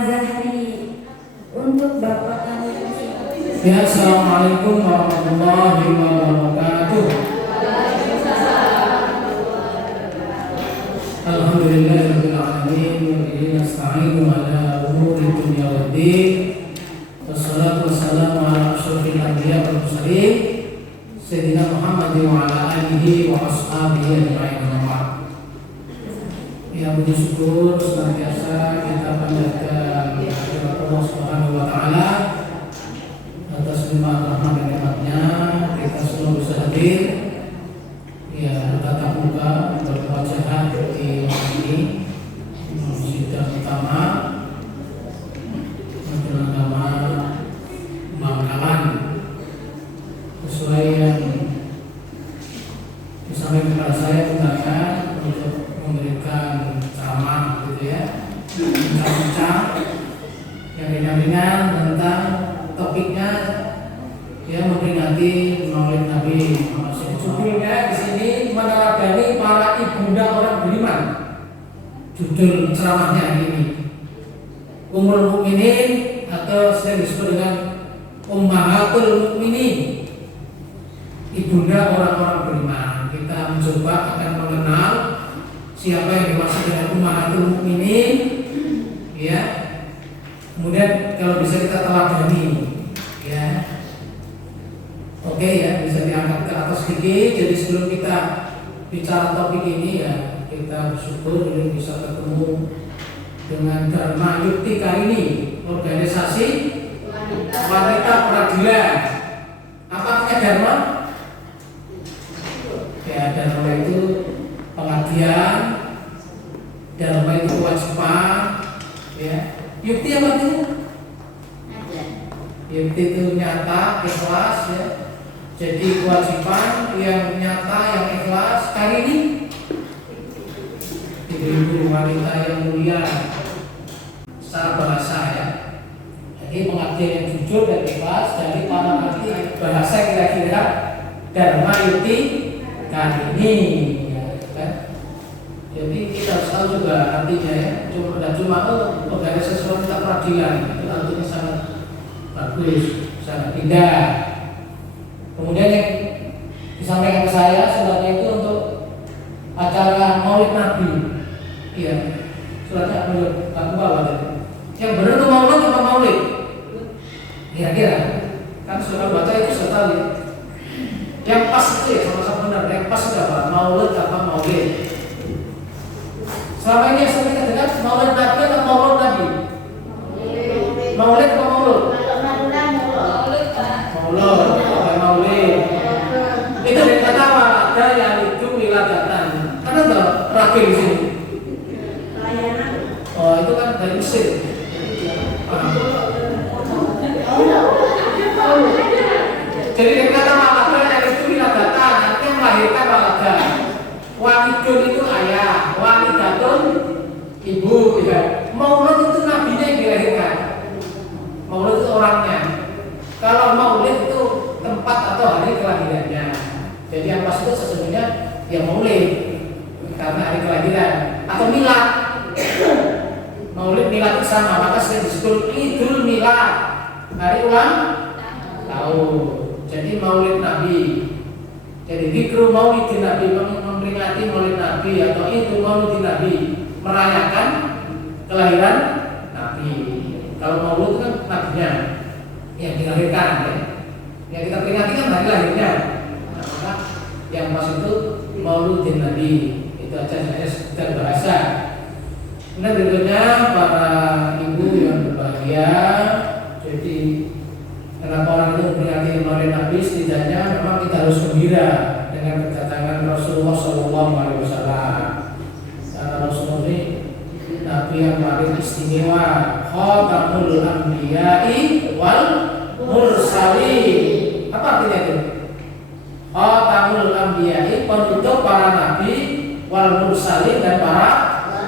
Azhari. Untuk Bapak kami Ya, assalamualaikum warahmatullahi wabarakatuh. Alhamdulillahirabbil alamin wa bihi nasta'inu ala umuri dunya waddin. Wassalatu wassalamu ala asyrofil anbiya wal mursalin sayyidina Muhammadin wa ala alihi wa ashabihi ajma'in. Ya, puji syukur senantiasa kita panjatkan kehadirat Allah Subhanahu wa taala atas limpahan rahmat dan nikmatnya kita semua bisa hadir ya tatap muka berwajah di ini sidang utama majelis agama Bangkalan sesuai yang disampaikan kepada saya undangan untuk memberikan ceramah gitu ya, bincang-bincang yang ringan-ringan tentang topiknya ya memperingati Maulid Nabi Muhammad SAW. Judulnya di sini meneladani para ibunda orang beriman. Judul ceramahnya ini Ummul Mukminin atau sering disebut dengan Ummahatul Mukminin, ibunda orang-orang beriman. Kita mencoba akan mengenal siapa yang dimaksud dengan Ummahatul Mukminin ya. Kemudian kalau bisa kita teladani ya. Oke ya, bisa diangkat ke atas sedikit. Jadi sebelum kita bicara topik ini ya, kita bersyukur ini bisa ketemu dengan Dharma Yukti kali ini, organisasi wanita peradilan. Apa artinya Dharma? Ya, Dharma itu pengabdian, Dharma itu kewajiban ya. Yukti apa itu? Yukti itu nyata, ikhlas ya. Jadi kewajiban yang nyata, yang ikhlas. Kali ini ibu-ibu wanita yang mulia secara bahasa ya. Jadi pengabdian yang jujur dan ikhlas dari para arti bahasa kira-kira Dharma Yukti kali ini ya, kan? Jadi kita harus tahu juga artinya ya. Cuma organisasi wanita peradilan itu artinya sangat bagus, sangat indah. Kemudian yang disampaikan ke saya suratnya itu untuk acara Maulid Nabi. Iya, suratnya aku bawa tadi. Yang benar itu Maulid apa Maulid? Kira-kira kan sudah baca itu sudah tahu ya. Yang pas itu ya sama-sama benar. Yang pas sudah apa? Maulid apa Maulid? Selama ini yang sering kita dengar Maulid Nabi atau Maulid Nabi? Maulid apa Maulid? Maulid. Itu dari kata apa? Ada yang itu wiladatan. Kan ada rapi di sini. Oh, itu kan dari Mesir. Jadi dari kata ada yang itu wiladatan, artinya melahirkan walada. Walidun itu ayah, walidatun ibu. Ya. Maulid itu nabinya yang dilahirkan. Maulid itu orangnya. Kalau Maulid itu tempat atau hari kelahirannya. Jadi yang pas itu sesungguhnya ya Maulid karena hari kelahiran atau milad. Maulid milad itu sama, maka sering disebut Idul Milad, hari ulang tahun. Jadi Maulid Nabi. Jadi zikru Maulidin Nabi, memperingati Maulid Nabi atau itu Maulidin Nabi, merayakan kelahiran Nabi. Kalau Maulid itu kan nabinya yang dilahirkan ya. Yang kita peringati kan hari lahirnya. Nah, maka yang pas itu Maulidin Nabi. Itu aja saya sekedar bahasa. Kemudian berikutnya para ibu yang berbahagia. Jadi kenapa orang itu memperingati Maulid Nabi, setidaknya memang kita harus gembira dengan kedatangan Rasulullah SAW. Karena Rasulullah ini Nabi yang paling istimewa, Khatamul Anbiya'i wal Mursalin. Apa artinya itu? Khatamul Anbiya'i, penutup para nabi, wal Mursalin dan para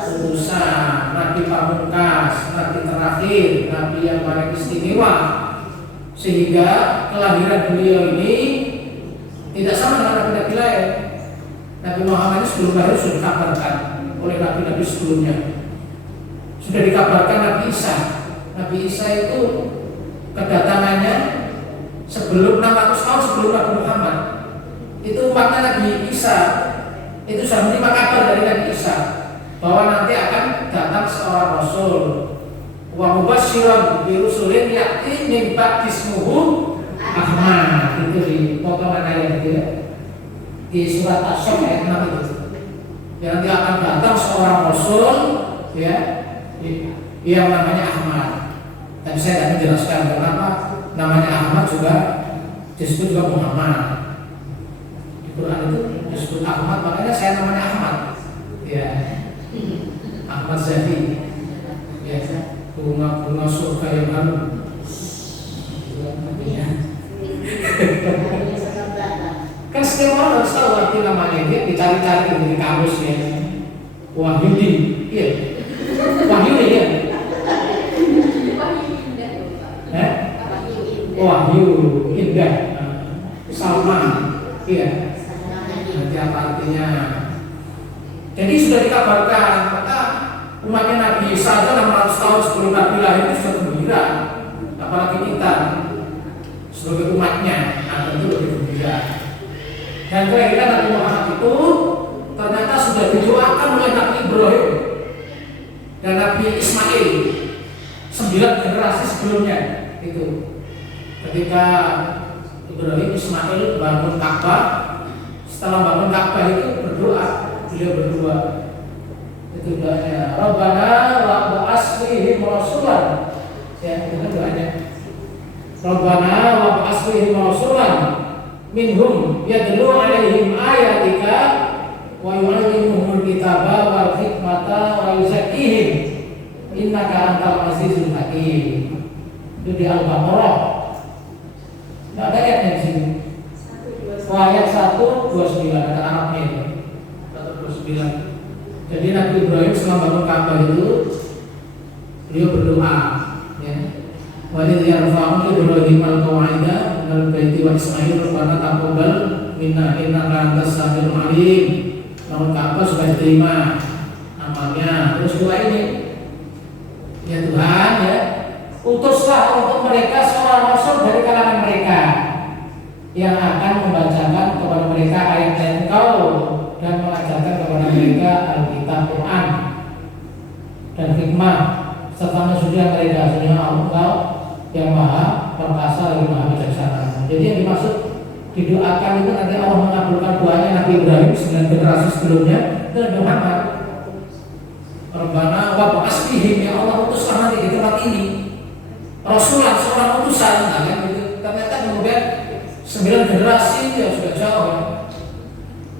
utusan. Nabi pamungkas, nabi terakhir, nabi yang paling istimewa. Sehingga kelahiran beliau ini tidak sama dengan nabi-nabi lain. Nabi Muhammad sebelum lahir sudah dikabarkan oleh nabi-nabi sebelumnya. Sudah dikabarkan Nabi Isa Nabi Isa itu kedatangannya sebelum 600 tahun sebelum Nabi Muhammad. Itu umatnya Nabi Isa itu sudah menerima kabar dari Nabi Isa bahwa nanti akan datang seorang rasul. Wa mubasysyiran bi rusulin ya'ti min ba'di ismuhu Ahmad. Itu di potongan ayat itu ya. Di surat Asy-Syams ayat 6 itu. Yang nanti akan datang seorang rasul ya yang namanya Ahmad. Dan saya akan menjelaskan kenapa namanya Ahmad juga disebut juga Muhammad. Di Quran itu disebut Ahmad, makanya saya namanya Ahmad. Ya. Ahmad Zahid. Ya, bunga-bunga surga yang baru. Ya. Kan setiap orang harus tahu arti namanya, dia dicari-cari di kamusnya. Wahyudi, iya. Wahyudi ya. Wahyu indah, Salman, iya. Nanti apa artinya? Jadi sudah dikabarkan, maka umatnya Nabi Isa 600 tahun sebelum Nabi lahir itu sudah gembira. Apalagi kita sebagai umatnya, tentu lebih gembira. Dan kelahiran Nabi Muhammad itu ternyata sudah didoakan oleh Nabi Ibrahim dan Nabi Ismail 9 generasi sebelumnya itu. Ketika Ibrahim Ismail bangun Ka'bah, setelah bangun Ka'bah itu berdoa, beliau berdua. Itu doanya, Rabbana wa ba'ats fihim rasulan. Ya, itu kan doanya. Rabbana wa ba'ats fihim rasulan minhum yadlu 'alaihim ayatika wa yu'allimuhumul kitaba wal hikmata wa yuzakkihim innaka antal azizul hakim. Itu di Al-Baqarah. Tidak ada ayatnya di sini. Ayat 129 ada Arabnya itu. 129. Jadi Nabi Ibrahim setelah bangun Ka'bah itu beliau berdoa, ya. Wa idh yarfa'u Ibrahim al-qawa'ida minal baiti wa Ismail rabbana taqabbal minna innaka antas samiul 'alim. Bangun Ka'bah sudah diterima amalnya. Terus doa ini, ya Tuhan, ya, utuslah untuk mereka seorang rasul dari kalangan mereka yang akan membacakan kepada mereka ayat-ayat Engkau dan mengajarkan kepada mereka Alkitab, Quran dan hikmah serta mensucikan mereka sesungguhnya Engkau yang Maha Perkasa lagi Maha Bijaksana. Jadi yang dimaksud didoakan itu nanti Allah mengabulkan doanya Nabi Ibrahim 9 generasi sebelumnya dan Muhammad. Rabbana wa ba'ats fihim, ya Allah utuslah nanti di tempat ini Rasulullah seorang utusan, nah, kan gitu. Ternyata kemudian 9 generasi ya sudah jauh ya.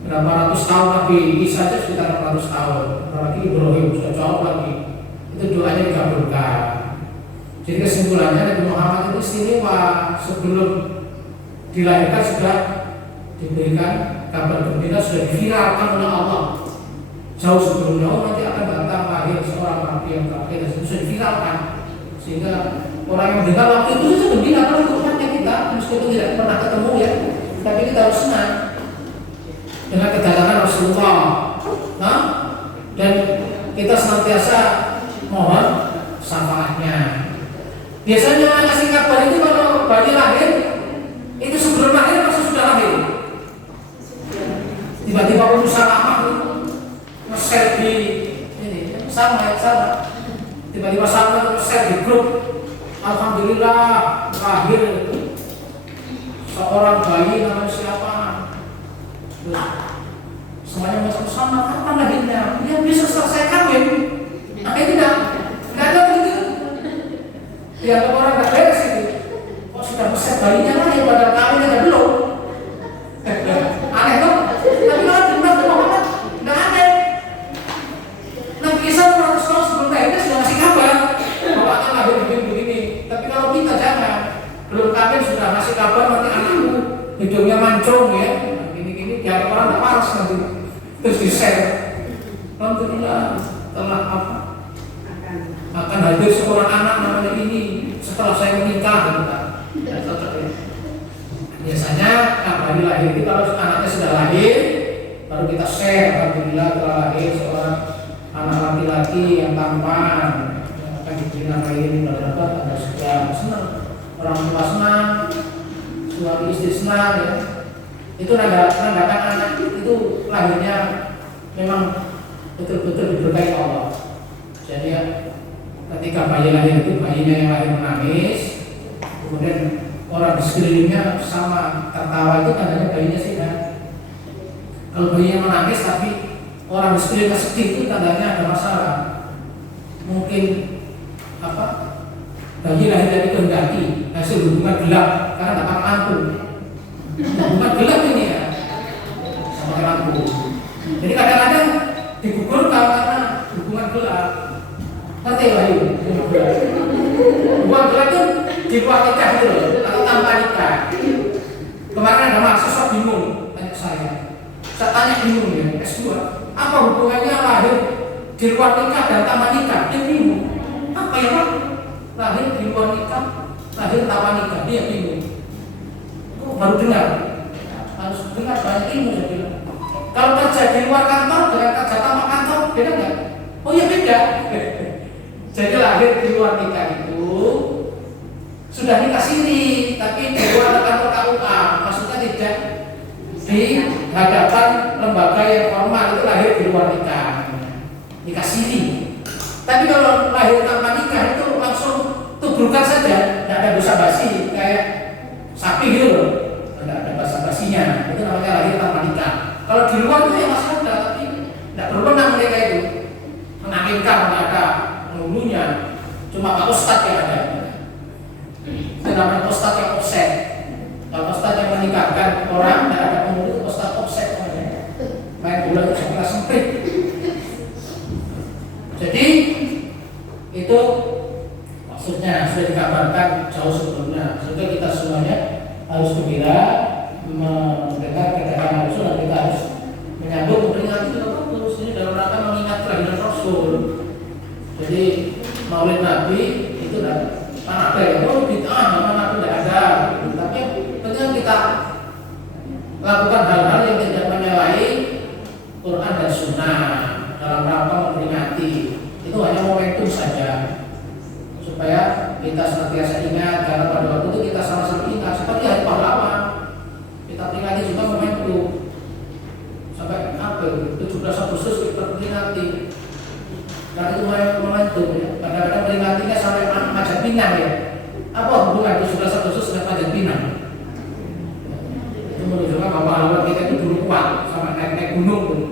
Berapa ratus tahun Nabi Isa saja sekitar 400 tahun. Apalagi Ibrahim sudah jauh lagi. Itu doanya dikabulkan. Jadi kesimpulannya Nabi Muhammad itu istimewa, sebelum dilahirkan sudah diberikan kabar gembira, sudah diviralkan oleh Allah. Jauh sebelumnya nanti akan datang lahir seorang nabi yang terakhir, dan sudah diviralkan sehingga orang yang mendengar waktu itu saja gembira kalau itu umatnya kita, meskipun tidak pernah ketemu ya, tapi kita harus senang dengan kedatangan Rasulullah. Nah, dan kita senantiasa mohon syafaatnya. Biasanya orang kasih kabar itu kalau bayi lahir itu sebelum lahir atau sudah lahir? Tiba-tiba urusan lama nge-share di ini sama. Tiba-tiba sama nge-share di grup. Alhamdulillah lahir seorang bayi namanya siapa? Terus semuanya macam sama, kapan lahirnya? Ya bisa selesai kawin. Nah tidak ada begitu. Ya orang nggak beres itu. Kok sudah nge-share bayinya lahir padahal kawin aja belum? Aneh tuh. Tapi kalau benar Muhammad nggak aneh. Nabi Isa 100 tahun sebelum lahirnya sudah ngasih kabar bahwa akan lahir begini. Tapi kalau kita jangan, belum kawin sudah ngasih kabar nanti anakmu hidungnya mancung ya, gini biar orang nggak panas nanti. Terus di share. Alhamdulillah telah apa? Akan hadir seorang anak namanya ini setelah saya menikah, gitu kan? Tidak cocok ya. Biasanya kabar lahir itu kalau anaknya sudah lahir, baru kita share. Alhamdulillah telah lahir seorang anak laki-laki yang tampan, yang akan dinamain berapa ada sekian senang, orang tua senang, suami istri senang ya. Itu nandakan anak itu lahirnya memang betul-betul diberkahi Allah. Jadi ya, ketika bayi lahir itu bayinya yang lahir menangis, kemudian orang di sekelilingnya sama tertawa, itu tandanya bayinya sehat. Kalau bayinya menangis tapi orang di sekelilingnya sedih, itu tandanya ada masalah. Mungkin bayi lahir dari kehendaki hasil hubungan gelap karena dapat lampu. Hubungan gelap ini ya, sama lampu. Jadi kadang-kadang digugurkan karena hubungan gelap. Ngerti lah itu? Hubungan gelap itu di luar nikah gitu loh, atau tanpa nikah. Kemarin ada mahasiswa bingung tanya saya tanya bingung ya, S2, apa hubungannya lahir di luar nikah dan tanpa nikah? Dia bingung. Apa ya Pak? Lahir di luar nikah, lahir tanpa nikah, dia bingung. Oh, baru dengar. Harus dengar banyak ilmu saya bilang. Kalau kerja di luar kantor dengan kerja tanpa kantor, beda nggak? Oh ya beda. Jadi lahir di luar nikah itu sudah nikah siri, tapi di luar kantor KUA, maksudnya tidak di hadapan lembaga yang formal, itu lahir di luar nikah siri. Tapi kalau lahir tanpa nikah itu langsung tubrukan saja, tidak ada dosa basi kayak sapi gitu loh, tidak ada dosa basinya. Itu namanya lahir tanpa nikah. Kalau di luar itu ya masih ada, tapi tidak berwenang mereka itu mengaminkan, tidak ada penghulunya, cuma Pak Ustadz yang ada. Itu namanya Ustadz yang offset. Kalau Ustadz yang menikahkan orang tidak ada penghulu, Ustadz offset namanya. Main bola itu sekilas sempit. Jadi itu maksudnya sudah dikabarkan jauh sebelumnya, sehingga kita semuanya harus gembira mendengar kata-kata Rasul, dan kita harus menyambut memperingati terus ini dalam rangka mengingat kelahiran Rasul. Jadi Maulid Nabi itu kan ada ya, oh bid'ah nama Nabi tidak ada, tapi penting kita lakukan hal-hal yang tidak menyalahi Quran dan Sunnah dalam rangka memperingati. Itu hanya momentum saja supaya kita senantiasa ingat, karena pada waktu itu kita sama-sama ingat seperti hari pahlawan. Kita peringati juga momentum sampai apa 17 Agustus kita peringati. Nah itu momentum ya. Kadang-kadang peringatinya sampai Majap Pinang ya. Apa hubungan 17 Agustus dengan Majap Pinang? Itu menunjukkan bahwa pahlawan kita itu dulu kuat sama naik gunung tuh.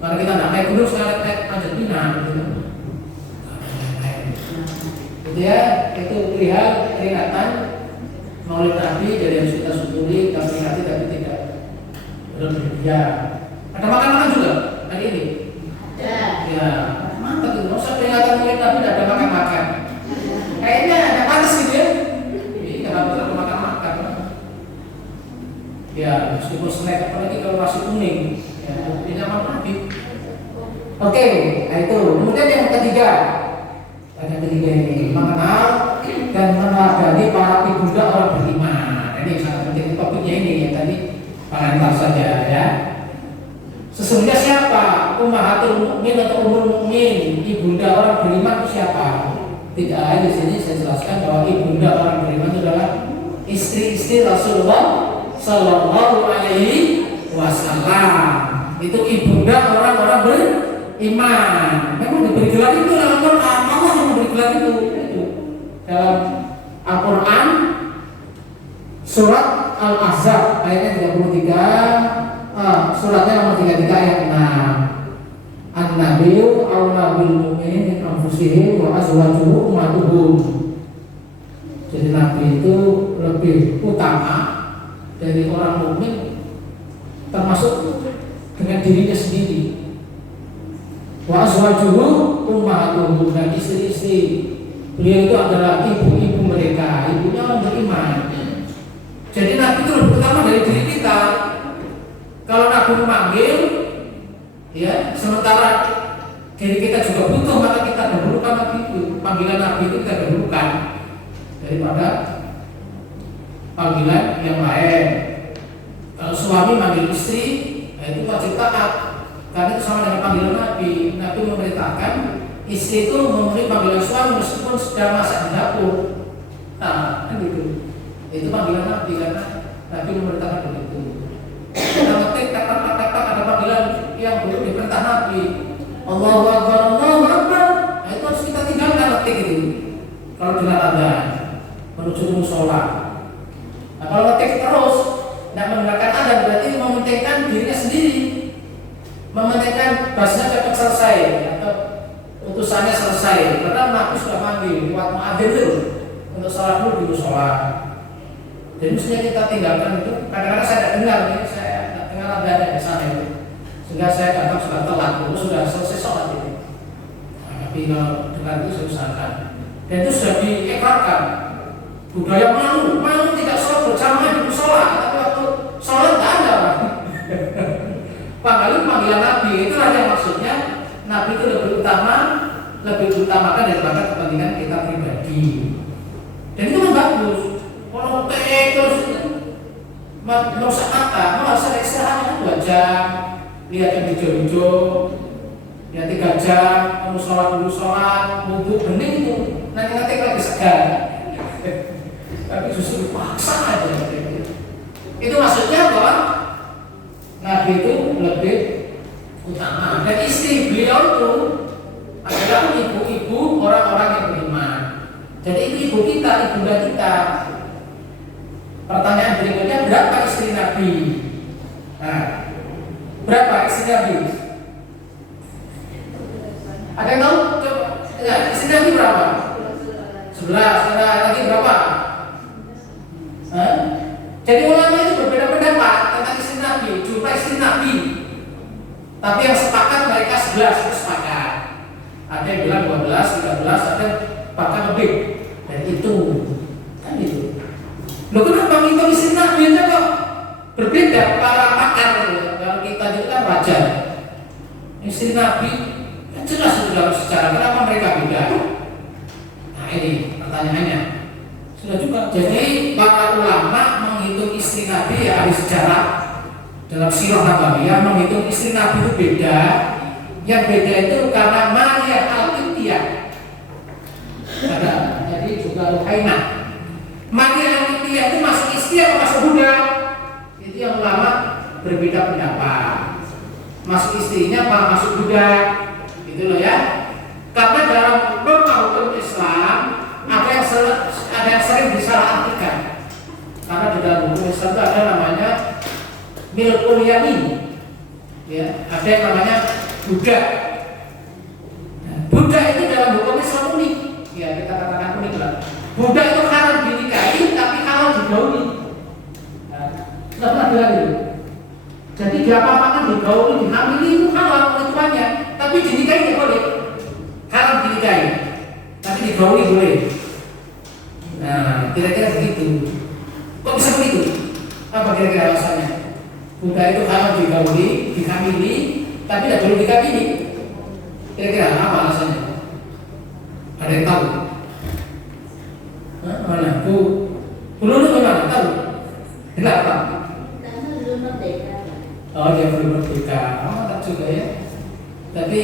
Karena kita tidak naik gunung, sekarang naik Majap Pinang gitu. Gitu ya, itu perihal peringatan Maulid Nabi. Jadi harus kita syukuri, kita peringati tapi tidak berlebihan. Ada makan-makan juga hari ini? Ya, mantap itu. Masa peringatan Maulid Nabi tidak ada makan-makan? Kayaknya ada panas gitu ya. Ini kenapa tidak ada makan-makan? Ya, meskipun snack, apalagi kalau nasi kuning, ya ini Maulid Nabi. Oke, nah itu. Kemudian yang ketiga ini mengenal dan meneladani para ibunda orang beriman. Ini sangat penting topiknya ini ya, tadi pengantar saja ya. Sesungguhnya siapa ummahatul mukmin atau ummul mukmin, ibunda orang beriman itu siapa? Tidak lain di sini saya jelaskan bahwa ibunda orang beriman itu adalah istri-istri Rasulullah Sallallahu Alaihi Wasallam. Itu ibunda orang-orang beriman. Memang diberi gelar itu dalam Quran. Allah yang memberi gelar itu. Dalam Al-Quran surat Al-Ahzab ayatnya 33, suratnya nomor 33 ayat 6. An-Nabiyyu awla bil mu'minin min anfusihim wa azwajuhu ummatuhum. Jadi Nabi itu lebih utama dari orang mukmin, termasuk dengan dirinya sendiri. Wa azwajuhu ummatuhum, dan istri-istri beliau itu adalah ibu-ibu mereka, ibunya orang beriman. Jadi Nabi itu lebih utama dari diri kita. Kalau Nabi memanggil, ya, sementara diri kita juga butuh, maka kita dahulukan Nabi itu. Panggilan Nabi itu kita dahulukan daripada panggilan yang lain. Kalau suami manggil istri, itu wajib taat, karena itu sama dengan panggilan Nabi. Nabi memerintahkan istri itu memenuhi panggilan suami meskipun sedang masak di dapur. Nah, kan gitu. Itu panggilan Nabi karena Nabi memerintahkan begitu. Kita ngetik tak ada panggilan yang belum diperintah Nabi. Allahu Akbar, Allahu Akbar. Nah, itu harus kita tinggalkan ngetik itu. Kalau dengan adzan menuju musola. Nah, kalau ngetik terus tidak mendengarkan adzan berarti mementingkan dirinya sendiri, mementingkan basnya cepat selesai atau utusannya selesai. Padahal Nabi sudah panggil buat muadzin itu untuk sholat dulu di musola. Jadi mestinya kita tinggalkan itu. Kadang-kadang saya tidak dengar nih, saya tidak dengar adzan di sana itu, sehingga saya datang sudah telat, sudah selesai sholat itu. Nah, tapi kalau dengar itu saya usahakan. Dan itu sudah diekrarkan. Budaya malu tidak sholat berjamaah di musola, tapi waktu sholat tidak ada orang. Panggilan Nabi itulah yang maksudnya Nabi itu lebih utamakan daripada kepentingan kita pribadi. Dan itu kan bagus. Kalau terus merusak mata, harus ada istirahatnya 2 jam, lihat yang hijau-hijau, lihat 3 jam, kamu sholat, wudhu bening itu, nanti lagi segar. Tapi justru dipaksa aja. Itu maksudnya bahwa Nabi itu lebih utama. Dan istri beliau itu adalah ibu-ibu orang-orang yang beriman. Jadi itu ibu kita, ibunda kita. Pertanyaan berikutnya, berapa istri Nabi? Nah, berapa istri Nabi? Ada yang tahu? Ya, istri Nabi berapa? 11. Ada lagi berapa? Jadi ulama itu berbeda pendapat tentang istri Nabi, jumlah istri Nabi. Tapi yang sepakat mereka 11 itu sepakat. Ada yang bilang 12, 13, ada bahkan lebih dari itu. Kan itu. Loh, kenapa ngitung istri Nabi aja kok berbeda para pakar itu? Kalau kita itu kan wajar. Istri Nabi kan jelas dalam sejarah, kenapa mereka beda? Nah, ini pertanyaannya. Sudah juga. Jadi para ulama menghitung istri Nabi, ya ahli sejarah dalam sirah Nabawiyah menghitung istri Nabi itu beda. Yang beda itu karena Maria Al-Qibtiyah. Jadi juga Ruhainah. Maria Al-Qibtiyah itu masuk istri atau masuk budak? Itu yang ulama berbeda pendapat. Masuk istrinya apa masuk budak? Gitu loh ya. Karena dalam norma hukum Islam ada yang sering disalahartikan. Karena di dalam hukum Islam itu ada namanya milkul yamin, ya, ada yang namanya budak. Nah, budak itu dalam hukum Islam unik, ya kita katakan unik lah. Budak itu halal dinikahi tapi halal digauli. Nah, sudah pernah bilang itu. Jadi dia apa-apakan digauli, dihamili itu halal oleh tuannya, tapi dinikahi tidak boleh. Halal dinikahi, tapi digauli boleh. Nah, kira-kira begitu. Kok bisa begitu? Apa kira-kira alasannya? Budak itu halal digauli, dihamili, tapi tidak boleh dikawini. Kira-kira apa alasannya? Ada yang tahu? Mana? Belum mana? Tahu? Kenapa? Karena belum merdeka. Oh, dia belum merdeka. Oh, tak juga ya. Tapi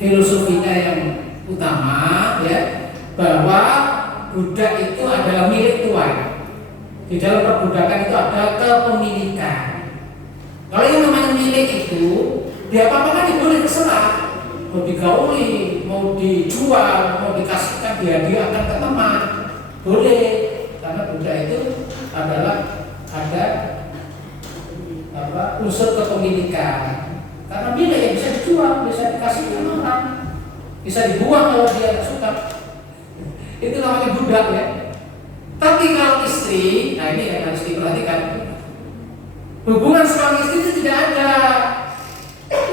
filosofinya yang utama ya, bahwa budak itu adalah milik tuan. Di dalam perbudakan itu ada kepemilikan. Kalau yang namanya milik itu, dia apa-apa kan boleh terserah. Mau digauli, mau dijual, mau dikasihkan, dihadiahkan ke teman, boleh. Karena budak itu adalah ada unsur kepemilikan. Karena milik yang bisa dijual, bisa dikasihkan orang, bisa dibuang kalau dia tidak suka. Itu namanya budak ya. Tapi kalau istri, nah ini yang harus diperhatikan. Hubungan suami istri itu tidak ada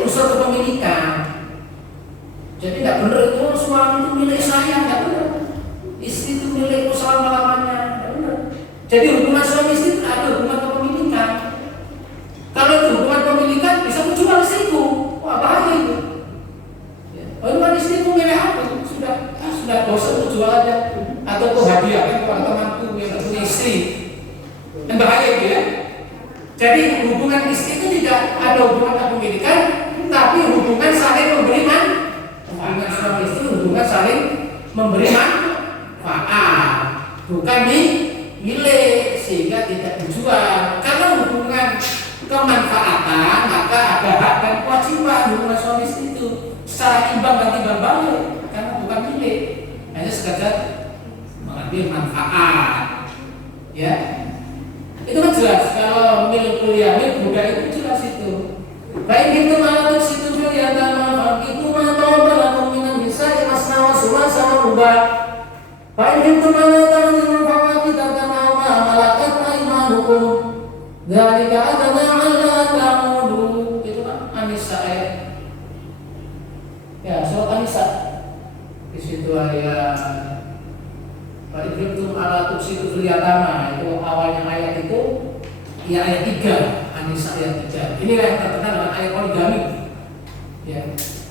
unsur kepemilikan. Jadi tidak benar itu suami itu milik saya, tidak benar. Istri itu milikku selama-lamanya, tidak benar. Jadi hubungan suami istri itu ada hubungan kepemilikan. Kalau itu hubungan kepemilikan bisa menjual istriku, wah bahaya itu. Oh itu kan istriku milik aku, sudah bosan untuk jual aja. Atau aku hadiahkan kepada temanku yang punya istri, dan bahaya itu ya. Jadi hubungan istri itu tidak ada hubungan kepemilikan, tapi hubungan saling memberi manfaat. Hubungan suami suami istri hubungan saling memberi manfaat, bukan milik, sehingga tidak dijual. Karena hubungan kemanfaatan, maka ada hak dan kewajiban hubungan suami istri itu secara imbang dan timbang balik, karena bukan milik, hanya sekadar mengambil manfaat. Ya, itu kan jelas. Kalau milikul yamin budak itu jelas itu. Baik itu malah situ ya nama itu malah berlaku minum bisa ya mas nawa semua sama rubah. Baik itu malah tangan bahwa kita tahu malakat imanukum dari keadaan Allah tamudu itu kan An-Nisa ayat. Ya surat An-Nisa di situ ayat. Baik itu malah tuksitu yatama itu awalnya ayat itu ya ayat 3. An-Nisa ayat 3. Inilah yang terkenal dengan ayat poligami. Ya,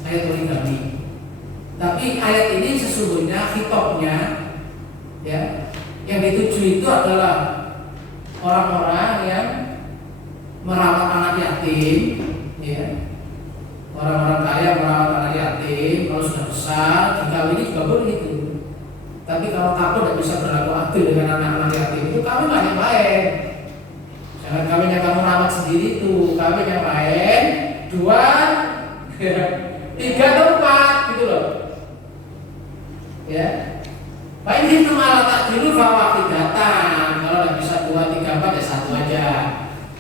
ayat poligami. Tapi ayat ini sesungguhnya hitopnya ya, yang dituju itu adalah orang-orang yang merawat anak yatim, ya. Orang-orang kaya merawat anak yatim, kalau sudah besar dikawini juga boleh itu. Tapi kalau takut tidak bisa berlaku adil dengan anak-anak yatim itu kawinlah yang lain. Jangan kawin yang kamu rawat sendiri itu, kawin yang lain 2, 3 atau 4 gitu loh. Ya. Baik itu malah tak dulu bahwa tidatan. Kalau tidak bisa 2, 3, 4 ya 1 aja.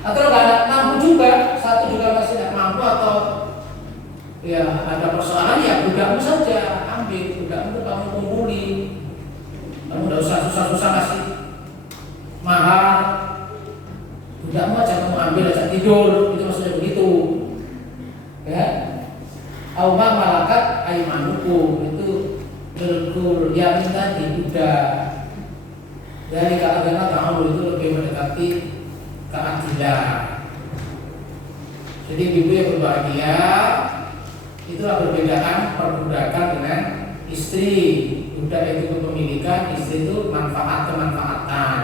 Atau nggak mampu juga, 1 juga masih tidak mampu atau ya ada persoalan ya budakmu saja ambil, budakmu kamu kumpuli. Kamu tidak usah susah-susah kasih mahal. Budakmu aja kamu ambil aja tidur, itu maksudnya begitu. Ya. Auma malakat aimanukum itu berkul yamin tadi budak. Dari keadaan ta'amul itu lebih mendekati keadilan. Jadi ibu yang berbahagia itulah perbedaan perbudakan dengan istri. Budak itu kepemilikan, istri itu manfaat kemanfaatan.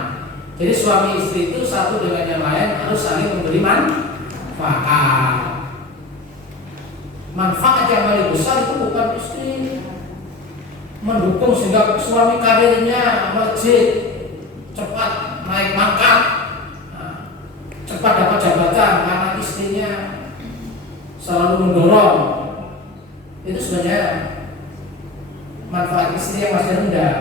Jadi suami istri itu satu dengan yang lain harus saling memberi manfaat. Manfaat yang paling besar itu bukan istri mendukung sehingga suami karirnya melejit, cepat naik pangkat, cepat dapat jabatan karena istrinya selalu mendorong. Itu sebenarnya manfaat istri yang masih rendah.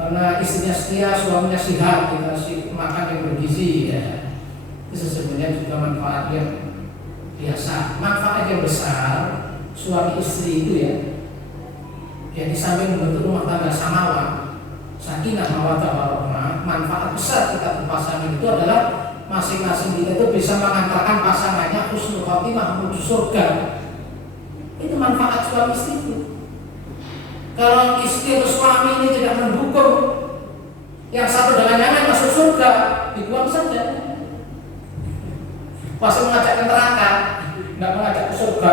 Karena istrinya setia, suaminya sehat, dikasih makan yang bergizi, ya. Itu sebenarnya juga manfaat yang biasa. Manfaat yang besar suami istri itu ya, yang di samping membentuk rumah tangga samawa, sakinah mawaddah warahmah, manfaat besar kita berpasangan itu adalah masing-masing kita itu bisa mengantarkan pasangannya husnul khotimah menuju surga. Itu manfaat suami istri itu. Kalau istri atau suami ini tidak mendukung yang satu dengan yang lain masuk surga, dibuang saja. Pasti mengajak ke neraka, nggak mengajak ke surga.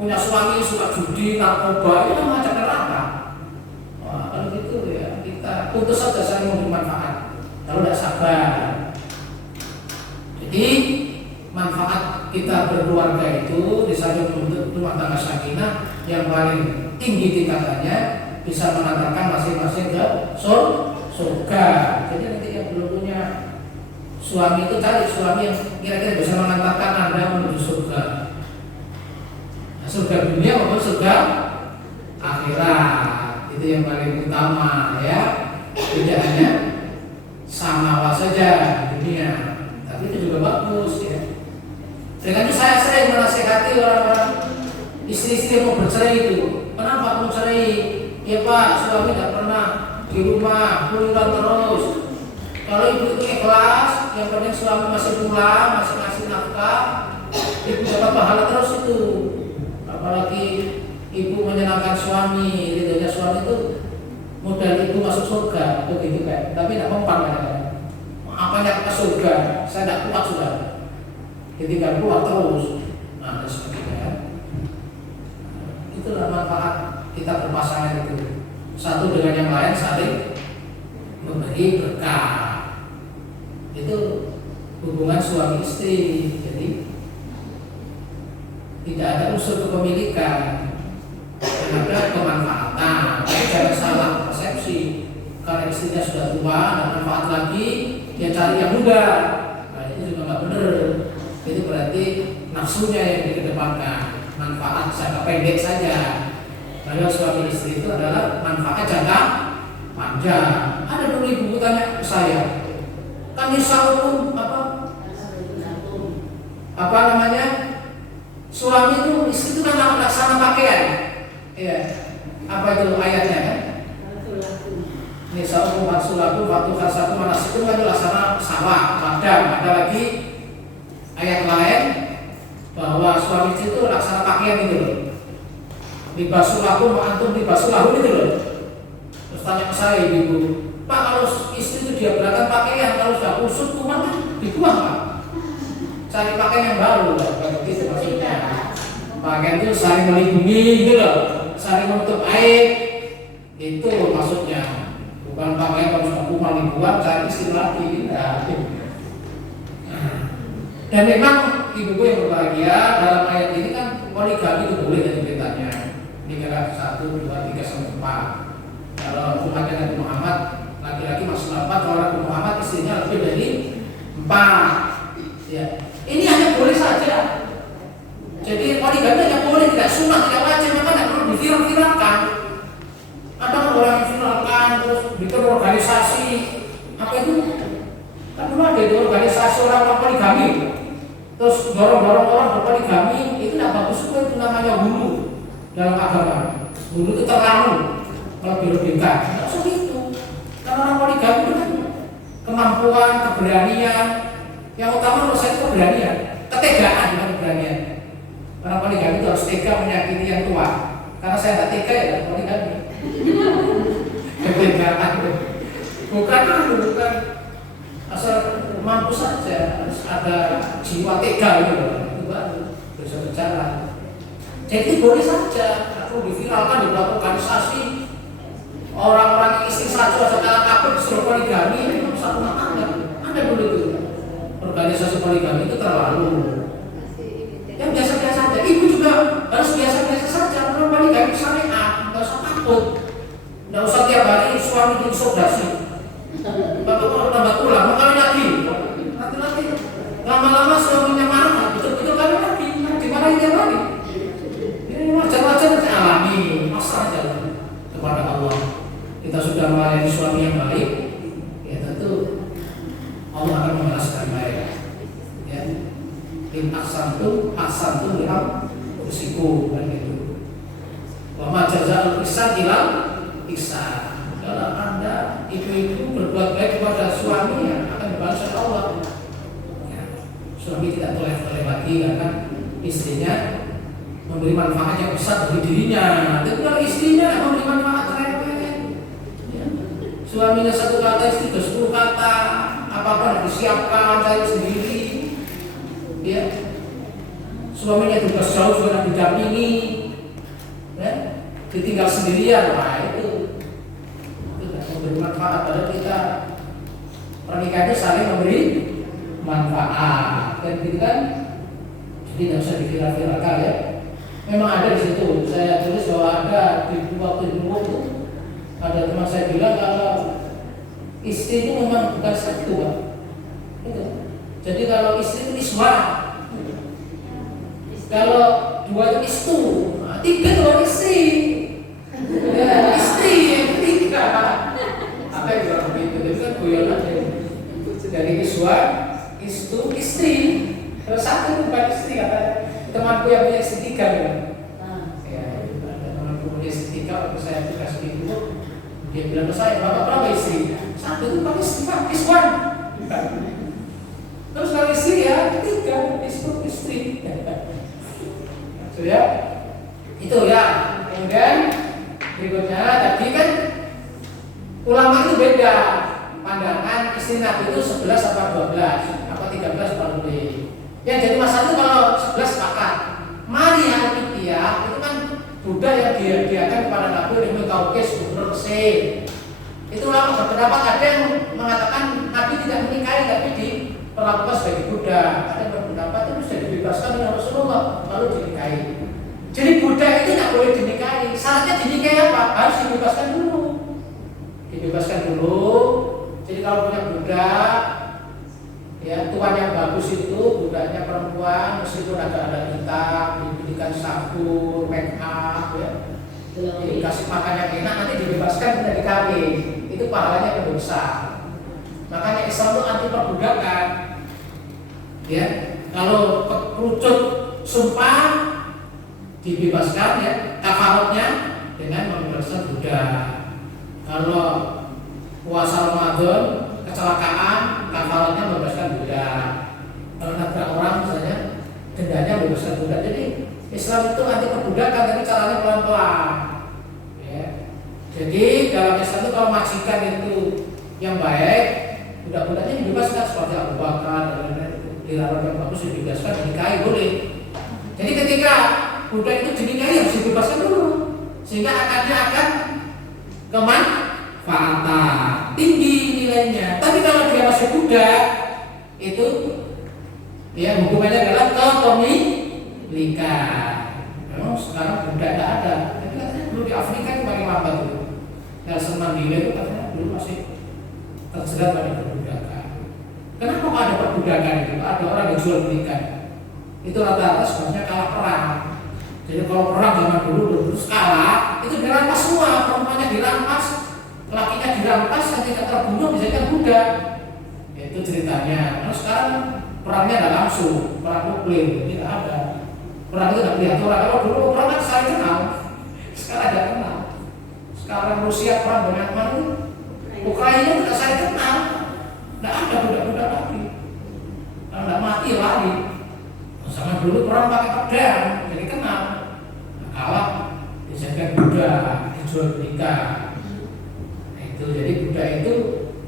Punya suami suka judi, narkoba, itu mengajak ke neraka. Wah, kalau gitu ya kita putus saja saling memberi manfaat. Kalau tidak sabar. Jadi manfaat kita berkeluarga itu di samping membentuk rumah tangga sakinah yang paling tinggi tingkatannya bisa mengantarkan masing-masing ke surga. Jadi nanti yang belum punya suami itu cari suami yang kira-kira bisa mengantarkan Anda menuju surga. Nah, surga dunia maupun surga akhirat itu yang paling utama ya. Tidak hanya samawa saja di dunia, tapi itu juga bagus ya. Dengan itu saya sering menasihati orang-orang istri-istri mau bercerai itu. Kenapa mau cerai? Ya Pak, suami tidak pernah di rumah, pulang terus. Kalau ibu itu ikhlas, yang penting suami masih pulang, masih ngasih nafkah, ibu dapat pahala terus itu. Apalagi ibu menyenangkan suami, ridhonya suami itu modal ibu masuk surga, begitu kan? Tapi tidak mempan kan? Apanya ke surga? Saya tidak kuat sudah. Ketika keluar terus, nah sebagainya. Itulah manfaat kita berpasangan itu. Satu dengan yang lain saling memberi berkah. Itu hubungan suami istri. Jadi tidak ada unsur kepemilikan, yang ada kemanfaatan. Tapi jangan salah persepsi, karena istrinya sudah tua dan manfaat lagi, dia cari yang muda. Nah, itu juga nggak benar. Itu berarti nafsunya yang dikedepankan, manfaat jangka pendek saja. Padahal suami istri itu adalah manfaat jangka panjang. Ada dulu ibu tanya ke saya, kan nisa'ukum apa namanya, suami itu istri itu kan laksana pakaian. Iya. Apa itu ayatnya kan? Nisa'ukum farsulakum fatu khasakum manasikum kan laksana sawah, padang. Ada lagi ayat lain bahwa suami istri itu laksana pakaian gitu loh. Libasulakum wa antum libasulahu gitu loh. Terus tanya ke saya ibu, Pak, kalau istri itu dia berangkat pakaian, kalau sudah kusut kuman kan dibuang Pak. Cari pakaian yang baru loh. Begitu maksudnya. Pakaian itu saling melindungi gitu loh, saling menutup aib. Itu maksudnya. Bukan pakaian kalau sudah kuman dibuang, cari istri lagi. Dan memang ibu yang berbahagia dalam ayat ini kan poligami itu boleh jadi ceritanya. Nikah 1, 2, 3 sampai 4. Kalau umatnya Nabi Muhammad laki-laki maksimal 4, kalau Nabi Muhammad istrinya lebih dari 4. Ya. Ini hanya boleh saja. Jadi poligami hanya boleh, tidak sunnah, tidak wajib, maka tidak perlu diviral-viralkan. Ada orang yang viralkan terus bikin organisasi apa itu? Kan dulu ada itu organisasi orang poligami. Terus dorong-dorong orang berpoligami, itu tidak bagus juga, itu namanya hulu dalam agama. Hulu itu terlalu melebih-lebihkan. Tidak usah gitu. Karena orang poligami itu kan kemampuan, keberanian. Yang utama menurut saya itu keberanian, ketegaan bukan keberanian. Orang poligami itu harus tega menyakiti yang tua. Karena saya tidak tega ya poligami. Ketegaan. Bukan asal mampu saja, harus ada jiwa tega gitu. Itu baru bisa bicara. Jadi boleh saja, aku diviralkan di beberapa organisasi orang-orang istri satu atau kalah kabur disuruh poligami, itu satu ada dulu itu. Organisasi poligami itu terlalu. Yang biasa-biasa saja. Ibu juga harus biasa-biasa saja. Kalau poligami syariat, nggak usah takut, nggak usah tiap hari suami diinstruksi. Bapak mau tambah tulang, mau kali lagi. Nanti lama-lama suaminya marah, betul-betul kali lagi, dimarahin tiap hari. Ini wajar-wajar saya alami, pasrah aja kepada Allah. Kita sudah melayani suami yang baik, ya tentu Allah akan membalaskan baik. Ya, in aksantum lihat risiko dan itu. Wa ma jazaa'ul ihsan ilal ihsan. Kalau Anda ibu-ibu berbuat baik kepada suaminya akan dibalas oleh Allah. Ya, suami tidak boleh lagi karena istrinya memberi manfaat yang besar bagi dirinya. Tapi kalau istrinya memberi manfaat remeh, ya. Suaminya satu kata, istri 10 kata, apa-apa disiapkan cari sendiri. Ya. Suaminya tugas jauh juga didampingi, ya. Ditinggal sendirian, wah itu memberi manfaat pada kita. Pernikahan itu saling memberi manfaat, dan gitu kan. Jadi tidak usah diviral-viralkan ya. Memang ada di situ. Saya tulis bahwa ada di waktu dulu itu ada teman saya bilang kalau istri itu memang bukan satu, Pak. Itu. Jadi kalau istri itu iswa, kalau 2 itu istu, 3 itu istri. Ya, istri yang 3. Apa yang bilang begitu? Itu kan guyonan ya. Dari iswa, istu, istri. Kalau 1 bukan istri kata temanku yang punya istri 3 ya. Ya, ada temanku punya istri 3 waktu saya tugas di itu, dia bilang ke saya, Bapak berapa istri? 1 itu pakai istri, Pak, iswan. Terus kalau istri ya 3, istri. So, ya, itu ya. Kemudian berikutnya tadi kan ulama itu beda pandangan istri Nabi itu 11 apa 12 apa 13 apa lebih. Ya jadi masalah itu kalau 11 sepakat. Maria Al-Qibtiyah itu kan budak yang dihadiahkan kepada Nabi oleh Mukaukis gubernur Mesir. Itu ulama berpendapat, ada yang mengatakan Nabi tidak menikahi tapi diperlakukan sebagai budak. Ada yang berpendapat itu sudah dibebaskan oleh Rasulullah. Kalau lalu dinikahi. Jadi budak itu tidak boleh dinikahi. Syaratnya dinikahi apa? Harus dibebaskan dulu. Dibebaskan dulu. Jadi kalau punya budak, ya tuan yang bagus itu budaknya perempuan, meskipun ada hitam, diberikan sabun, make up, ya, dikasih makan yang enak, nanti dibebaskan tidak dikawin. Itu pahalanya besar. Makanya Islam itu anti perbudakan. Ya, kalau kerucut sumpah dibebaskan ya, kafaratnya dengan membebaskan budak. Kalau puasa Ramadan kecelakaan, kafaratnya membebaskan budak. Kalau nabrak orang misalnya, dendanya membebaskan budak. Jadi Islam itu anti perbudakan, tapi caranya pelan-pelan. Ya. Jadi dalam Islam itu kalau majikan itu yang baik, budak-budaknya dibebaskan seperti Abu Bakar dan lain-lain. Dilarang yang bagus dibebaskan, dinikahi boleh. Jadi ketika budak itu dinikahi harus dibebaskan dulu, sehingga akadnya akan kemanfaatan tinggi nilainya. Tapi kalau dia masih budak, itu ya hukumannya adalah kepemilikan. Memang sekarang budak tidak ada. Tapi katanya dulu di Afrika itu paling lambat dulu. Nelson Mandela itu katanya dulu masih terjerat pada perbudakan. Kenapa kok ada perbudakan itu? Ada orang yang jual belikan. Itu rata-rata sebabnya kalah perang. Jadi kalau perang zaman dulu terus kalah, itu dirampas semua, perempuannya dirampas, lakinya dirampas, yang tidak terbunuh misalnya budak. Itu ceritanya. Nah sekarang perangnya tidak langsung, perang nuklir tidak ada. Perang itu tidak kelihatan. Kalau dulu perang kan saling kenal, sekarang ada kenal. Sekarang Rusia perang dengan mana? Ukraina tidak saling kenal. Tidak ada budak-budak lagi. Kalau tidak mati lari. Sama dulu perang pakai pedang, jadi kenal. Nah, kalah dijadikan budak, dijual belikan. Nah, itu jadi budak itu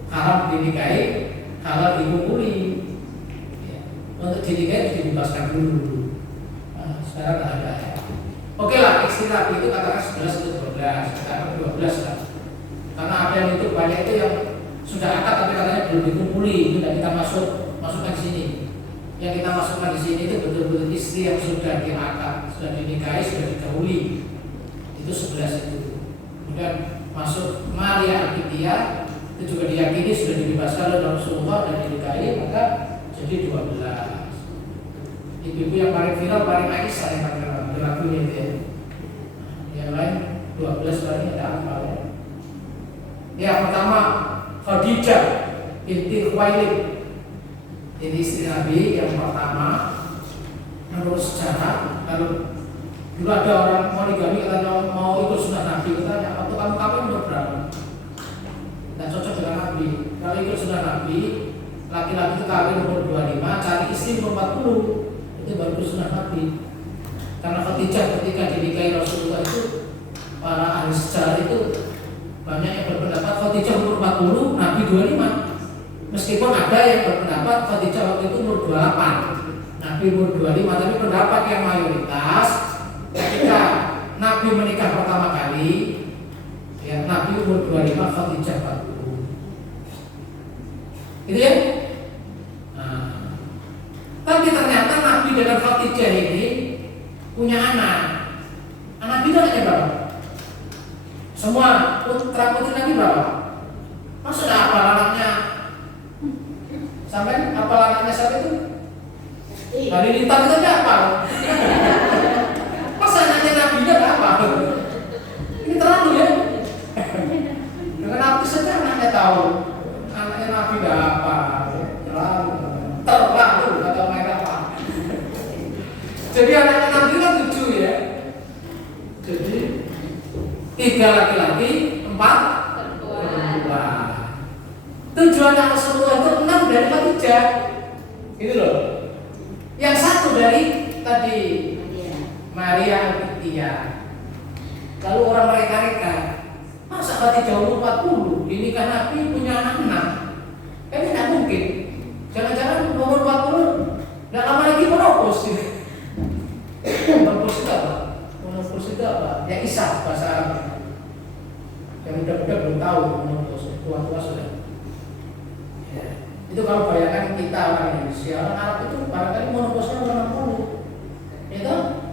haram dinikahi, halal dikumpuli. Ya. Untuk dinikahi harus dibebaskan dulu. Nah, sekarang tidak ada. Oke lah, istri Nabi itu katakan 11 atau 12, katakan 12 lah. Karena ada yang itu banyak itu yang sudah akad tapi katanya belum dikumpuli, itu tidak kita masukkan di sini. Yang kita masukkan di sini itu betul-betul istri yang sudah diakad, sudah dinikahi, sudah didahului. Itu 11 itu. Kemudian masuk Maria Al-Qibtiyah, itu juga diyakini sudah dibebaskan oleh Rasulullah dan dinikahi, maka jadi 12. Ibu-ibu yang paling viral paling Aisyah yang paling berlakunya itu ya. Yang lain 12 paling ada apa ya? Ya pertama Khadijah binti Khuwailid, ini istri Nabi yang pertama menurut sejarah. Kalau dulu ada orang poligami katanya mau ikut sunnah Nabi, katanya waktu kamu kawin umur berapa? Tidak cocok dengan Nabi. Kalau ikut sunnah Nabi, laki-laki itu kawin umur 25, cari istri umur 40, itu baru sunnah Nabi. Karena Khadijah ketika dinikahi Rasulullah itu, para ahli sejarah itu banyak yang berpendapat Khadijah umur 40, Nabi 25. Meskipun ada yang berpendapat Khadijah waktu itu umur 28, Nabi umur 25, tapi pendapat yang mayoritas ketika Nabi menikah pertama kali, ya Nabi umur 25, Khadijah 40. Gitu ya? Nah, tapi ternyata Nabi dengan Khadijah ini punya anak. Anak itu anaknya berapa? Semua putra putri Nabi berapa? Maksudnya apa anaknya? Sampai apa anaknya saat itu? Hari Lintan itu apa? Masa anaknya Nabi nya apa? Ini terlalu ya. Dengan Nabi saja anaknya tahu. Anaknya Nabi gak apa? Terlalu atau main apa? Jadi anaknya Nabi kan 7 ya. Jadi 3 laki-laki, 4 perempuan. Tujuannya Rasulullah itu 6 dari Khadijah. Gitu loh. Yang 1 dari tadi Maria Al-Qibtiyah. Lalu orang mereka masa Khadijah umur 40 dinikah Nabi punya anak 6? Ini tidak mungkin. Jangan-jangan umur 40 tidak lama lagi menopause. Menopause itu apa? Menopause itu apa? Ya isah bahasa Arab. Yang muda-muda belum tahu menopause, tua-tua sudah. Ya. Itu kalau bayangkan kita orang Indonesia, orang Arab itu barangkali menopause-nya umur 60. Ya kan?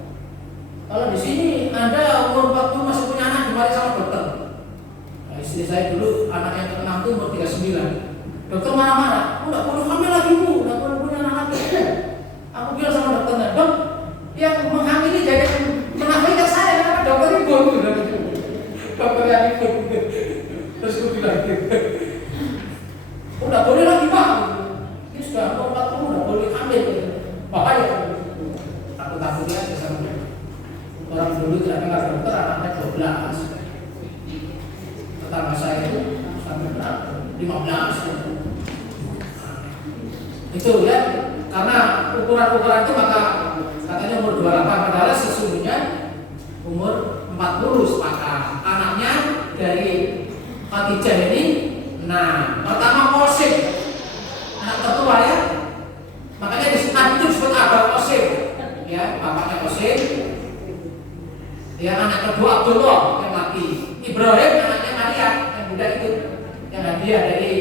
Kalau di sini Anda umur 40 masih punya anak dimarahi sama dokter. Nah, istri saya dulu anak yang ke-6 itu umur 39. Dokter marah-marah, enggak perlu hamil lagi bu, enggak perlu punya anak lagi. Aku bilang sama dokternya, dok, yang menghamili jadi menafsirkan saya, kenapa dokter ikut? Dokter yang ikut. Terus aku bilang, udah boleh lagi pak. Ini sudah umur 40, udah boleh hamil. Bahaya. Takut-takutnya aja sama dia. Orang dulu tidak dengar dokter, anaknya 12. Tetangga saya itu sampai berapa? 15. Itu ya, karena ukuran-ukuran itu maka katanya umur 28, padahal sesungguhnya umur 40 sepakat. Anaknya dari Khadijah ini, nah pertama Qasim, anak tertua ya, makanya di Nabi itu disebut Abul Qasim, ya bapaknya Qasim, ya anak kedua Abdullah yang laki, Ibrahim anaknya Maria yang budak itu, yang hadiah dari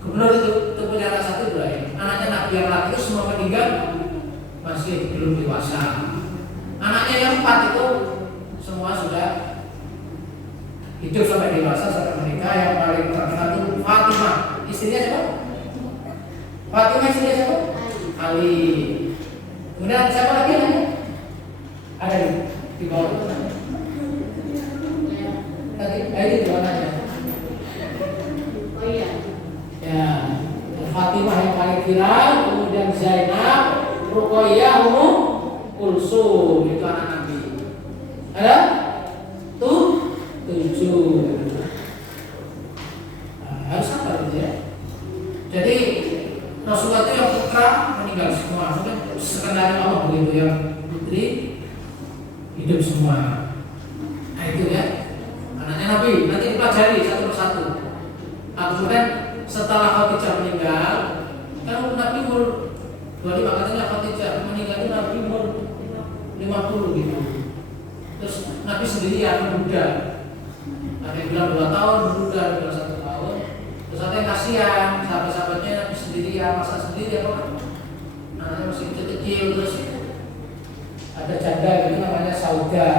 gubernur itu punya anak satu Ibrahim. Anaknya Nabi yang laki itu semua meninggal masih belum dewasa. Anaknya yang 4 itu semua sudah hidup sampai dewasa sampai menikah. Yang paling terkenal itu Fatimah, istrinya siapa? Fatimah istrinya siapa? Ali. Kemudian siapa lagi namanya? Ada di bawah. Tadi ini di mananya? Oh iya. Ya, Fatimah yang paling viral, kemudian Zainab, Ruqayyah, Ummu Kulsum, itu anak Nabi. Ada? Tuh 7. Nah, harus sabar gitu ya. Jadi Rasulullah itu yang putra meninggal semua, mungkin sekedar Allah begitu, yang putri hidup semua. Nah itu ya, anaknya Nabi. Nanti dipelajari satu persatu. Kemudian setelah Khadijah meninggal, kan Nabi umur 25, katanya Khadijah meninggal itu Nabi umur 50 gitu. Terus Nabi sendirian muda. Ada yang bilang 2 tahun muda, ada yang bilang 1 tahun. Terus ada yang kasihan, sahabat-sahabatnya Nabi sendirian, masa sendiri apa? Anaknya masih kecil-kecil. Terus ada janda gitu namanya Sauda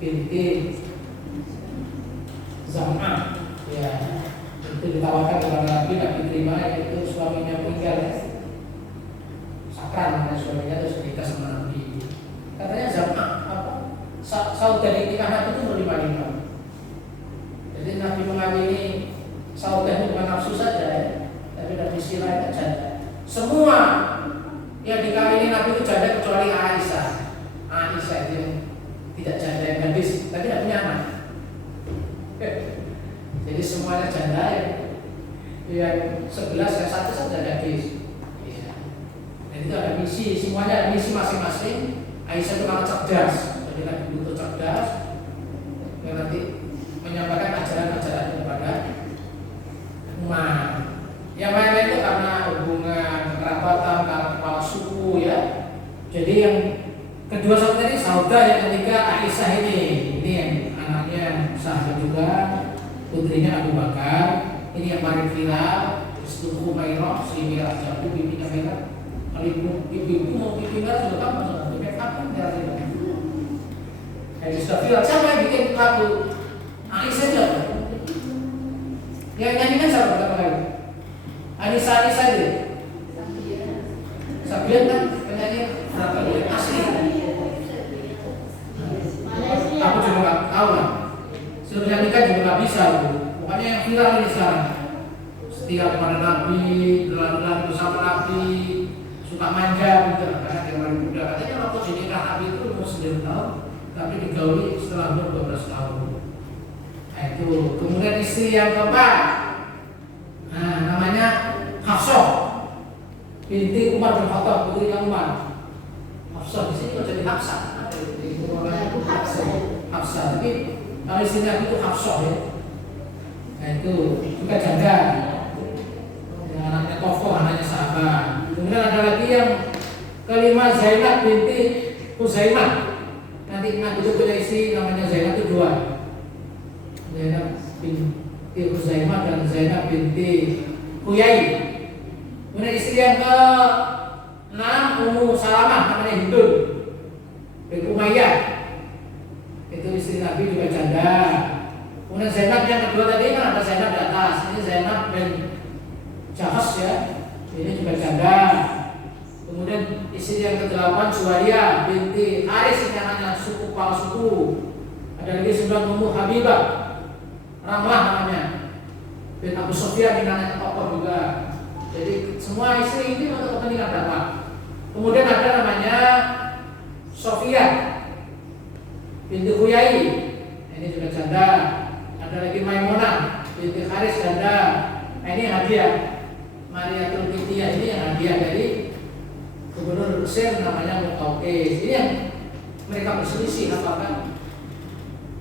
binti Zam'ah. Ya, itu ditawarkan kepada Nabi, Nabi terima, itu suaminya meninggal ya. Sakran namanya suaminya, terus nikah sama Nabi. Katanya Zam'ah apa? Sauda binti anak itu umur 55. Jadi Nabi mengamini Sauda itu bukan nafsu saja ya, tapi dari sisi lain janda. Semua yang dikawini Nabi itu janda kecuali Aisyah. Aisyah itu yang tidak janda, yang gadis, tapi tidak punya anak. Jadi semuanya janda, yang 11 yang 1 saja gadis. Ya. Dan itu ada misi, semuanya ada misi masing-masing. Aisyah itu kalau cerdas, jadi Nabi butuh cerdas yang nanti menyampaikan ajaran-ajaran kepada umat. Yang lain-lain itu karena hubungan kerabatan, karena kepala suku ya. Jadi yang kedua satu tadi Sauda, yang ketiga Aisyah ini yang anaknya sahabat juga, putrinya Abu Bakar. Ini yang paling viral, Istu Humairah, si Merah Jabu, bibinya merah. Kalau ibu mau bibi merah juga kamu sama make up kan merah itu. Jadi sudah viral. Siapa yang bikin lagu? Aisyah aja. Yang nyanyikan siapa pertama kali? Anissa deh. Sabian kan penyanyi berapa dia asli. Aku juga nggak tahu lah. Suruh nyanyikan juga nggak bisa. Pokoknya yang viral ini sekarang. Setia kepada Nabi, belan-belan bersama Nabi, suka manja gitu. Karena dia paling muda. Katanya waktu jadi Nabi itu umur 9 tahun, tapi digauli setelah umur 12 tahun. Nah, itu. Kemudian istri yang keempat, nah namanya Hafsah binti Umar bin Khattab, putrinya Umar. Hafsah di sini kok jadi Hafsah. Hafsah, tapi kalau istrinya itu Hafsah ya. Nah itu juga janda. Yang anaknya tokoh, anaknya sahabat. Kemudian ada lagi yang kelima Zainab binti Huzaimah. Nanti itu punya istri namanya Zainab itu 2. Zainab binti Huzaimah dan Zainab binti Huyai. Kemudian istri yang ke-6 Ummu Salamah namanya Hindun bin Umayyah. istri Nabi juga janda. Kemudian Zainab yang kedua tadi kan ada Zainab di atas. Ini Zainab bin Jahas ya. Ini juga janda. Kemudian istri yang ke-8 Juwairiyah binti Haris, ini namanya suku palsuku. Ada lagi 9 Ummu Habibah, Ramlah namanya, bin Abu Sufyan, ini namanya tokoh juga. Jadi semua istri ini untuk kepentingan dakwah. Kemudian ada namanya Sofia binti Huyai, ini juga janda. Ada lagi Maimunah binti Haris, janda. Ini hadiah Maria Tulkitiyah, ini yang hadiah dari Gubernur Mesir namanya Muqawqis. Ini yang mereka berselisih apakah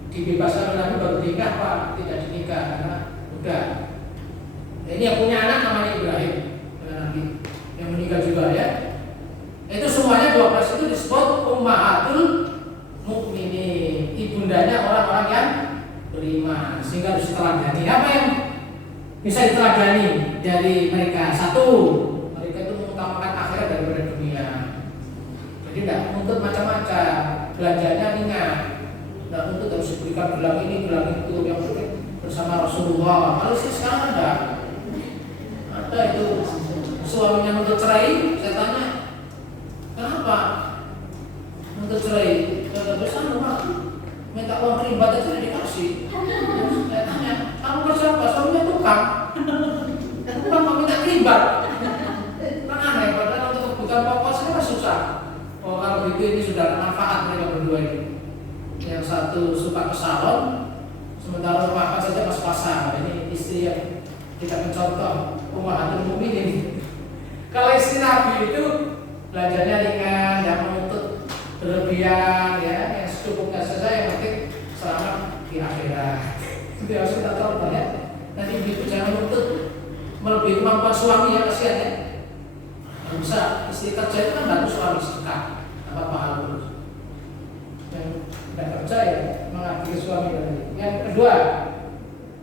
dibebaskan oleh Nabi baru nikah apa tidak dinikah karena udah. Nah, ini yang punya anak namanya Ibrahim Nabi yang meninggal juga ya. Itu semuanya 12 itu disebut Ummahatul Mukminin, ibundanya orang-orang yang beriman, sehingga harus diteladani. Apa yang bisa diteladani dari mereka? Satu, mereka itu mengutamakan akhirat daripada dunia. Jadi tidak menuntut macam-macam, belanjanya ringan, tidak menuntut harus diberikan gelang ini, gelang itu, yang penting bersama Rasulullah. Kalau sekarang ada itu suaminya menuntut cerai, saya tanya, kenapa menuntut cerai? Tidak bersama Pak, minta uang riba aja tidak dikasih. Saya tanya, kamu kerja apa? Suaminya tukang. Tukang mau minta riba. Kan aneh, padahal untuk kebutuhan pokok saya kan susah. Oh, kalau begitu ini sudah manfaat mereka berdua ini. Yang satu suka ke salon, sementara rumah apa saja pas-pasan. Ini istri yang kita mencontoh Ummahatul Mukminin. Kalau istri Nabi itu belajarnya ringan, yang menuntut berlebihan, ya, yang secukupnya saja, yang penting selamat di akhirat. Itu harus kita contoh ya. Nanti ibu jangan menuntut melebihi kemampuan suami ya, kasihan ya. Bisa istri kerja itu kan bantu suami sedekah, apa hal terus. Yang tidak kerja ya mengabdi suami tadi. Yang kedua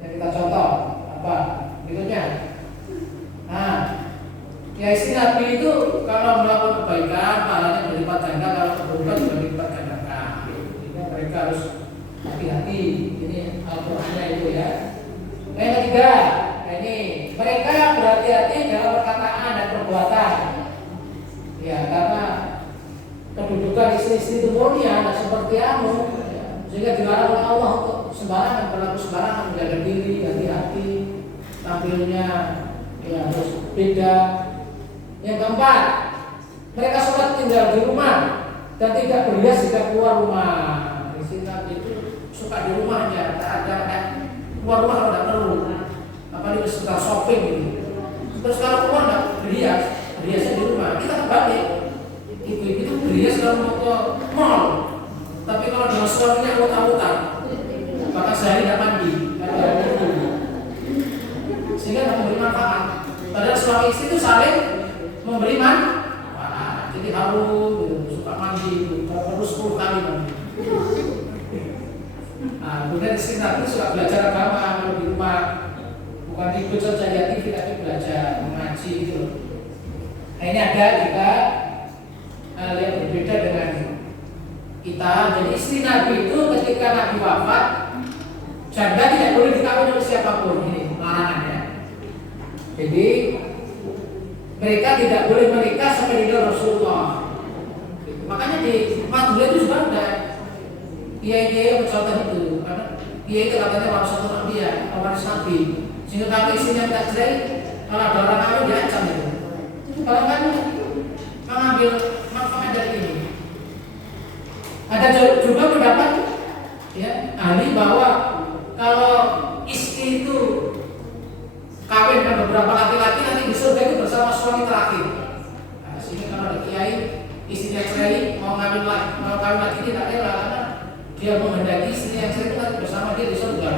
yang kita contoh apa? Berikutnya. Nah, ya istri Nabi itu kalau melakukan kebaikan pahalanya berlipat ganda, kalau keburukan juga berlipat ganda. Jadi mereka harus hati-hati. Ini Al-Qur'annya itu ya. Yang ketiga, ini mereka berhati-hati dalam perkataan dan perbuatan. Ya, karena kedudukan istri-istri itu mulia, tidak seperti kamu, ya. Sehingga dilarang oleh Allah untuk sembarangan, berlaku sembarangan, menjaga diri, hati-hati, tampilnya ya harus beda. Yang keempat, mereka sholat tinggal di rumah dan tidak berhias jika keluar rumah. Istri Nabi itu suka di rumahnya, tak ada keluar rumah kalau tidak perlu. Apalagi sekitar shopping gitu. Terus kalau keluar tidak berhias, berhiasnya di rumah. Kita kembali, ibu-ibu itu berhias kalau mau ke mall. Tapi kalau dengan suaminya utang-utang, maka sehari tidak mandi, sehingga tidak memberi manfaat. Padahal suami istri itu saling memberi manfaat. Jadi harum, suka mandi, perlu 10 kali mandi. Nah, kemudian istri Nabi suka belajar agama kalau di rumah. Bukan ikut saja ya TV, tapi belajar, mengaji gitu. Nah, ini ada juga hal yang berbeda dengan kita. Jadi istri Nabi itu ketika Nabi wafat, janda tidak boleh dikawin oleh siapapun. Ini larangan ya. Jadi mereka tidak boleh menikah sampai ridho Rasulullah. Makanya di Madura itu juga ada kiai-kiai yang mencontoh itu, karena kiai itu katanya warasatul anbiya, pewaris Nabi. Sehingga kalau istrinya tidak cerai, kalau ada orang kawin diancam itu. Kalau kamu mengambil manfaat dari ini, ada juga pendapat ya ahli bahwa kalau istri itu kawin dengan beberapa laki-laki, nanti di surga itu bersama suami terakhir. Nah, sehingga kalau ada kiai istrinya cerai mau kawin lagi tidak rela karena dia menghendaki istri yang cerai itu nanti bersama dia di surga.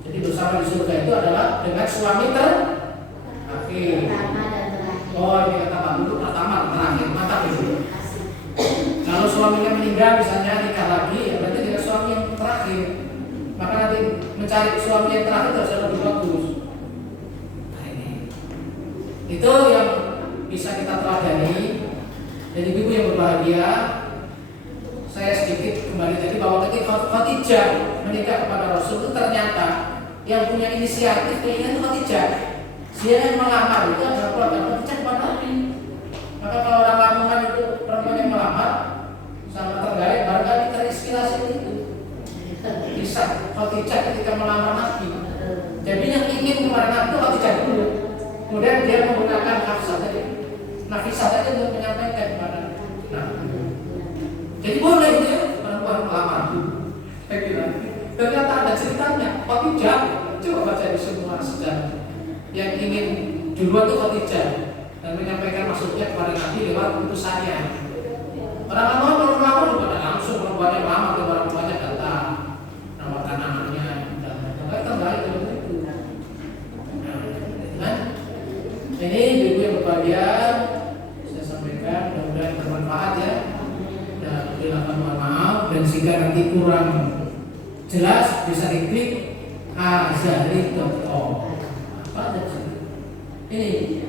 Jadi bersama di surga itu adalah dengan suami terakhir. Oh, ini kata Pak Guru pertama terakhir, mantap itu. Kalau suaminya meninggal misalnya nikah lagi, ya berarti dengan suami yang terakhir. Maka nanti mencari suami yang terakhir harus lebih bagus. Nah, ini itu yang bisa kita teladani. Jadi ibu yang berbahagia, saya sedikit kembali tadi bahwa ketika Khadijah menikah kepada Rasul itu ternyata yang punya inisiatif keinginan itu Khadijah. Dia yang melamar itu adalah keluarga Khadijah kepada Nabi. Maka kalau orang Lamongan itu perempuan yang melamar sama Trenggalek barangkali terinspirasi itu kisah Khadijah ketika melamar Nabi. Jadi yang ingin kepada Nabi itu Khadijah dulu. Kemudian dia menggunakan Hafsah tadi, Nafisah tadi untuk menyampaikan kepada Nabi. Jadi boleh dia perempuan melamar. Saya kira ternyata ada ceritanya. Khadijah, coba baca di semua sejarah. Yang ingin duluan itu Khadijah dan menyampaikan maksudnya kepada Nabi lewat utusannya. Orang-orang kalau melamar juga langsung perempuannya melamar ke orang tuanya datang, nawarkan anaknya dan terbaik itu. Nah, ini ibu yang berbahagia saya sampaikan, mudah-mudahan bermanfaat ya. Dan silakan mohon maaf dan jika nanti kurang jelas bisa diklik azhari.com. Apa aja ini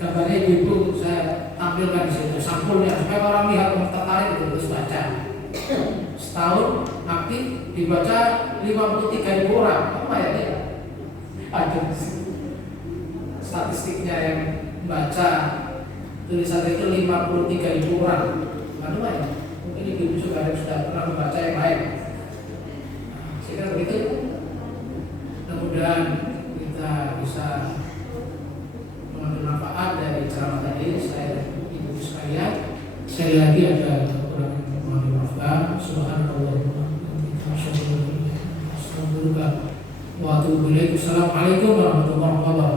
gambarnya ibu saya tampilkan di situ sampulnya supaya orang lihat tertarik itu terus baca. Setahun aktif dibaca 53.000 orang. Apa ya ini? Ada statistiknya yang baca tulisan itu 53.000 orang. Aduh ya, mungkin ibu sudah pernah membaca yang lain. Sehingga begitu. Mudah-mudahan kita bisa mengambil manfaat dari ceramah tadi. Saya ibu sekalian, sekali lagi ada kurang mohon dimaafkan. Subhanallah wa atubu ilaik. Assalamualaikum warahmatullahi wabarakatuh.